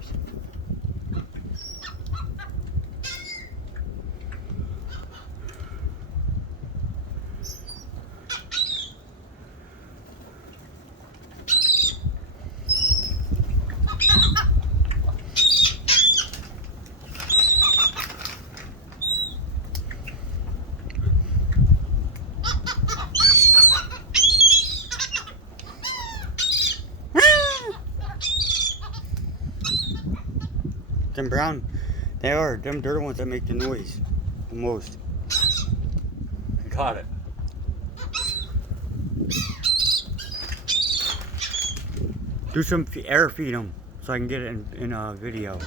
Ceasars. Them brown, they are. Them dirty ones that make the noise the most. Got it. Do some air feed them so I can get it in a video.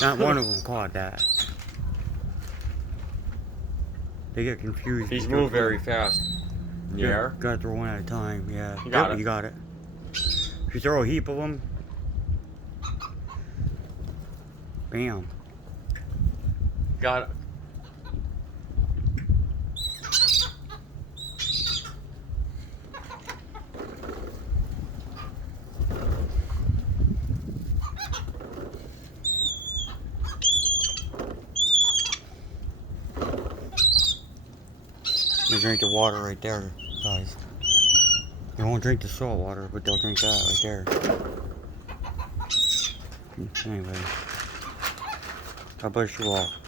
Not one of them caught that. They get confused. These move very fast in the air. Gotta throw one at a time, yeah. You got it. You got it. If you throw a heap of them, bam. Got it. They drink the water right there, guys. They won't drink the salt water, but they'll drink that right there. Anyway, God bless you all.